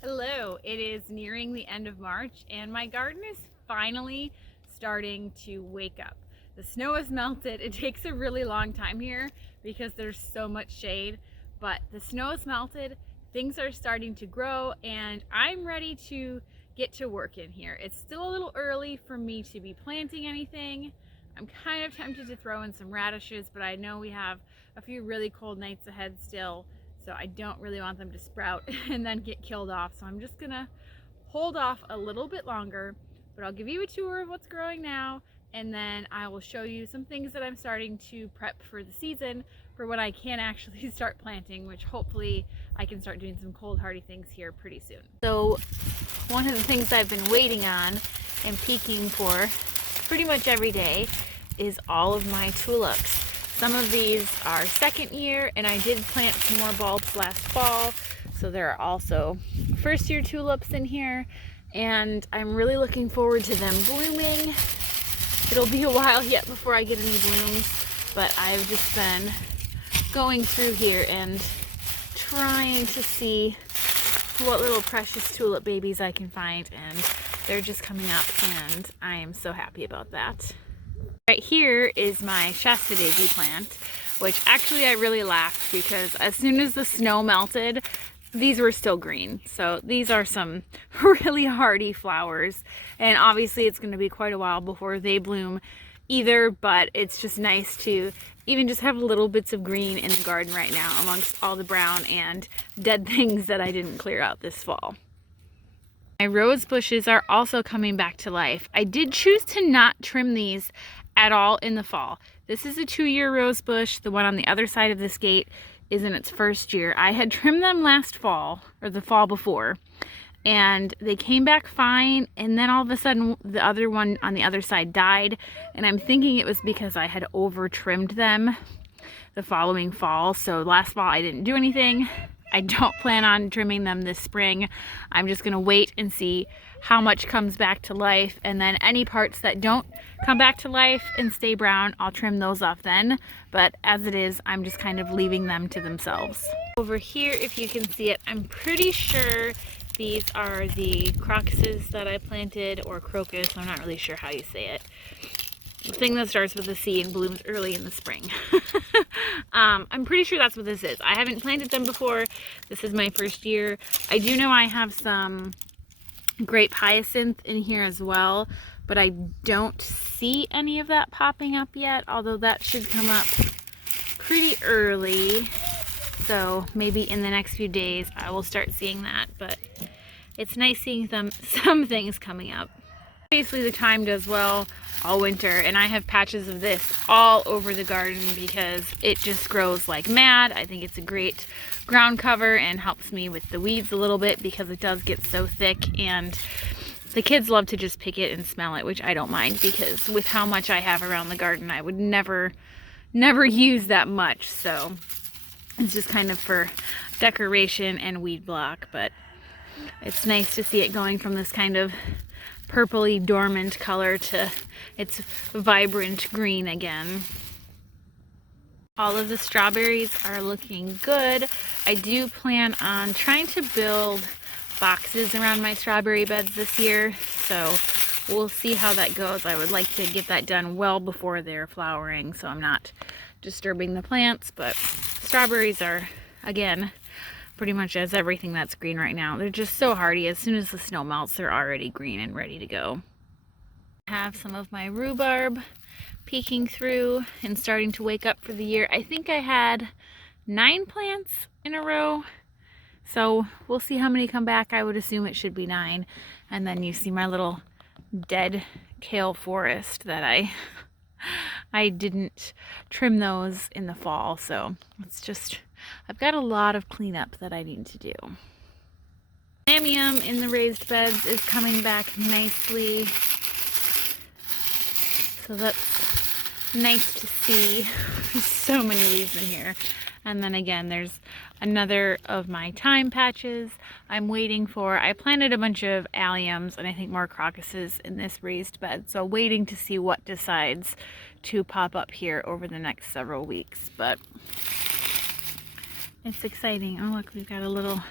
Hello, it is nearing the end of March and my garden is finally starting to wake up. The snow has melted. It takes a really long time here because there's so much shade, but the snow has melted, things are starting to grow, and I'm ready to get to work in here. It's still a little early for me to be planting anything. I'm kind of tempted to throw in some radishes, but I know we have a few really cold nights ahead still. So I don't really want them to sprout and then get killed off. So I'm just gonna hold off a little bit longer, but I'll give you a tour of what's growing now, and then I will show you some things that I'm starting to prep for the season for when I can actually start planting, which hopefully I can start doing some cold hardy things here pretty soon. So one of the things I've been waiting on and peeking for pretty much every day is all of my tulips. Some of these are second year, and I did plant some more bulbs last fall, so there are also first year tulips in here, and I'm really looking forward to them blooming. It'll be a while yet before I get any blooms, but I've just been going through here and trying to see what little precious tulip babies I can find, and they're just coming up, and I am so happy about that. Right here is my Shasta daisy plant, which actually I really laughed because as soon as the snow melted, these were still green. So these are some really hardy flowers, and obviously it's going to be quite a while before they bloom either, but it's just nice to even just have little bits of green in the garden right now amongst all the brown and dead things that I didn't clear out this fall. My rose bushes are also coming back to life. I did choose to not trim these at all in the fall. This is a 2-year rose bush. The one on the other side of this gate is in its first year. I had trimmed them last fall, or the fall before, and they came back fine, and then all of a sudden the other one on the other side died, and I'm thinking it was because I had over trimmed them the following fall. So last fall I didn't do anything. I don't plan on trimming them this spring. I'm just gonna wait and see how much comes back to life, and then any parts that don't come back to life and stay brown, I'll trim those off then. But as it is, I'm just kind of leaving them to themselves. Over here, if you can see it, I'm pretty sure these are the crocuses that I planted, or crocus, I'm not really sure how you say it. The thing that starts with a C and blooms early in the spring. I'm pretty sure that's what this is. I haven't planted them before. This is my first year. I do know I have some grape hyacinth in here as well, but I don't see any of that popping up yet, although that should come up pretty early. So maybe in the next few days I will start seeing that, but it's nice seeing some things coming up. Obviously the thyme does well all winter, and I have patches of this all over the garden because it just grows like mad. I think it's a great ground cover and helps me with the weeds a little bit because it does get so thick, and the kids love to just pick it and smell it, which I don't mind because with how much I have around the garden, I would never use that much. So it's just kind of for decoration and weed block, but it's nice to see it going from this kind of purpley dormant color to its vibrant green again. All of the strawberries are looking good. I do plan on trying to build boxes around my strawberry beds this year, so we'll see how that goes. I would like to get that done well before they're flowering so I'm not disturbing the plants, but strawberries are, again, pretty much as everything that's green right now. They're just so hardy. As soon as the snow melts, they're already green and ready to go. I have some of my rhubarb peeking through and starting to wake up for the year. I think I had 9 plants in a row, so we'll see how many come back. I would assume it should be 9. And then you see my little dead kale forest that I didn't trim those in the fall, so it's just, I've got a lot of cleanup that I need to do. Lamium in the raised beds is coming back nicely, so that's nice to see. There's so many leaves in here. And then again, there's another of my thyme patches I'm waiting for. I planted a bunch of alliums and I think more crocuses in this raised bed, so waiting to see what decides to pop up here over the next several weeks. But it's exciting. Oh look, we've got a little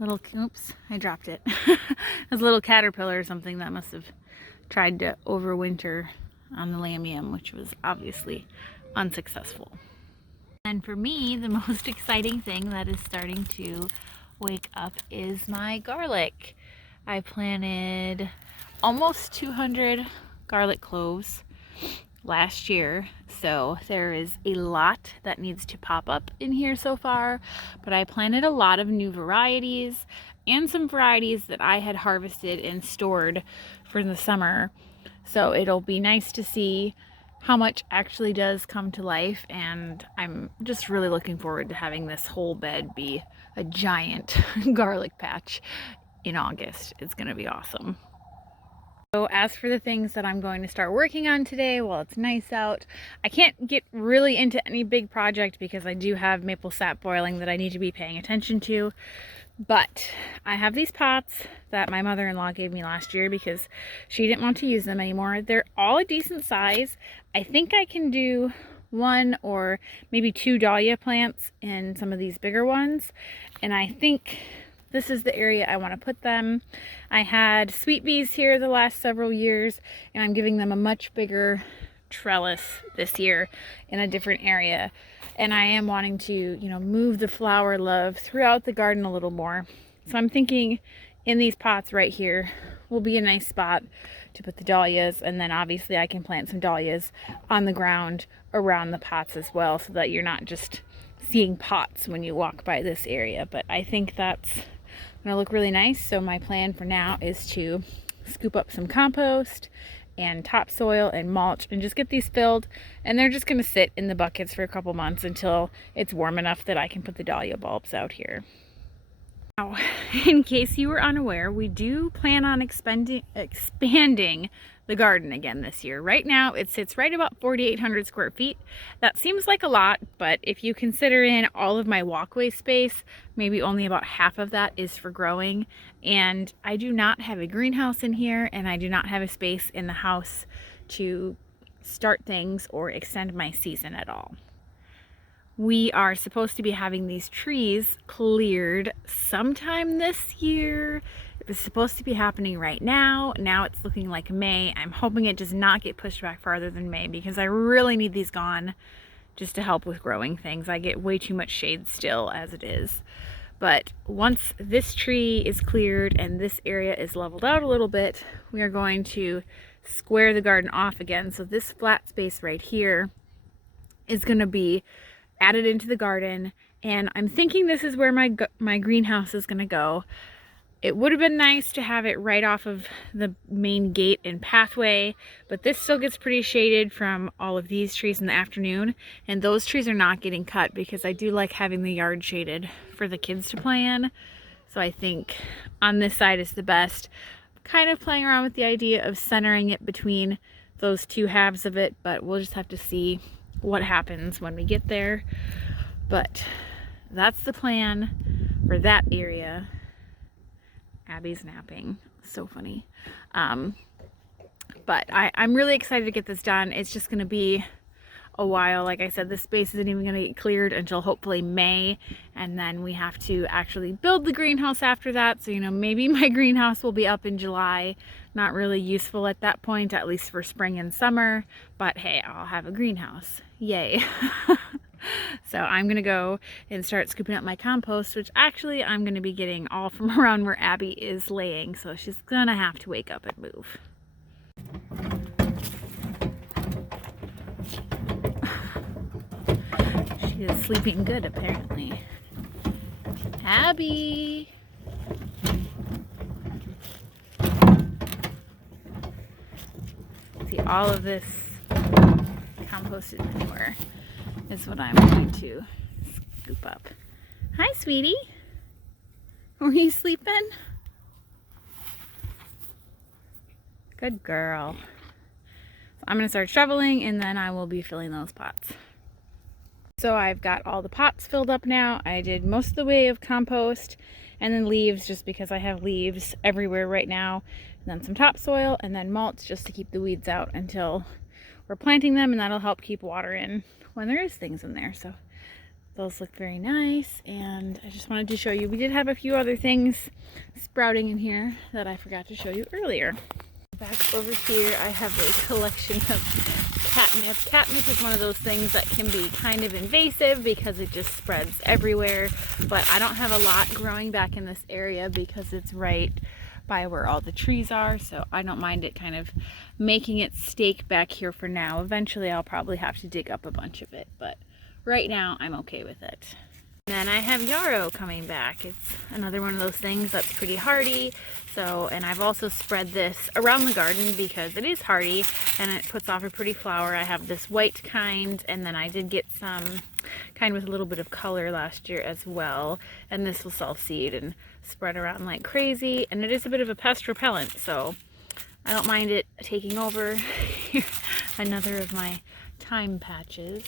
little, oops, I dropped it. There's a little caterpillar or something that must have tried to overwinter on the lamium, which was obviously unsuccessful. And for me, the most exciting thing that is starting to wake up is my garlic. I planted almost 200 garlic cloves last year, so there is a lot that needs to pop up in here so far, but I planted a lot of new varieties and some varieties that I had harvested and stored for the summer, so it'll be nice to see how much actually does come to life, and I'm just really looking forward to having this whole bed be a giant garlic patch in August. It's gonna be awesome. So as for the things that I'm going to start working on today while it's nice out, I can't get really into any big project because I do have maple sap boiling that I need to be paying attention to. But I have these pots that my mother-in-law gave me last year because she didn't want to use them anymore. They're all a decent size. I think I can do 1 or maybe 2 dahlia plants in some of these bigger ones. And I think this is the area I want to put them. I had sweet peas here the last several years, and I'm giving them a much bigger trellis this year in a different area. And I am wanting to, you know, move the flower love throughout the garden a little more. So I'm thinking in these pots right here will be a nice spot to put the dahlias, and then obviously I can plant some dahlias on the ground around the pots as well, so that you're not just seeing pots when you walk by this area. But I think that's gonna look really nice. So my plan for now is to scoop up some compost and topsoil and mulch and just get these filled, and they're just gonna sit in the buckets for a couple months until it's warm enough that I can put the dahlia bulbs out here. Now, in case you were unaware, we do plan on expanding the garden again this year. Right now it sits right about 4,800 square feet. That seems like a lot, but if you consider in all of my walkway space, maybe only about half of that is for growing. And I do not have a greenhouse in here, and I do not have a space in the house to start things or extend my season at all. We are supposed to be having these trees cleared sometime this year. It was supposed to be happening right now. Now it's looking like May. I'm hoping it does not get pushed back farther than May because I really need these gone just to help with growing things. I get way too much shade still as it is. But once this tree is cleared and this area is leveled out a little bit, we are going to square the garden off again. So this flat space right here is going to be added into the garden, and I'm thinking this is where my greenhouse is going to go. It would have been nice to have it right off of the main gate and pathway, but this still gets pretty shaded from all of these trees in the afternoon, and those trees are not getting cut because I do like having the yard shaded for the kids to play in. So I think on this side is the best. Kind of playing around with the idea of centering it between those two halves of it, but we'll just have to see what happens when we get there. But that's the plan for that area. Abby's napping, so funny. But I'm really excited to get this done. It's just gonna be a while. Like I said, this space isn't even gonna get cleared until hopefully May, and then we have to actually build the greenhouse after that. So, you know, maybe my greenhouse will be up in July. Not really useful at that point, at least for spring and summer, but hey, I'll have a greenhouse. Yay. So I'm gonna go and start scooping up my compost, which actually I'm gonna be getting all from around where Abby is laying, so she's gonna have to wake up and move. She is sleeping good, apparently. Abby! See, all of this composted manure is what I'm going to scoop up. Hi, sweetie. Were you sleeping? Good girl. So I'm going to start shoveling, and then I will be filling those pots. So I've got all the pots filled up now. I did most of the way of compost, and then leaves just because I have leaves everywhere right now. And then some topsoil, and then mulch just to keep the weeds out until we're planting them, and that'll help keep water in when there is things in there. So those look very nice, and I just wanted to show you. We did have a few other things sprouting in here that I forgot to show you earlier. Back over here I have a collection of catnip. Catnip is one of those things that can be kind of invasive because it just spreads everywhere, but I don't have a lot growing back in this area because it's right by where all the trees are, so I don't mind it kind of making it stake back here for now. Eventually I'll probably have to dig up a bunch of it, but right now I'm okay with it. And then I have yarrow coming back. It's another one of those things that's pretty hardy. So, and I've also spread this around the garden because it is hardy and it puts off a pretty flower. I have this white kind, and then I did get some kind with a little bit of color last year as well. And this will self-seed and spread around like crazy. And it is a bit of a pest repellent, so I don't mind it taking over. Another of my thyme patches.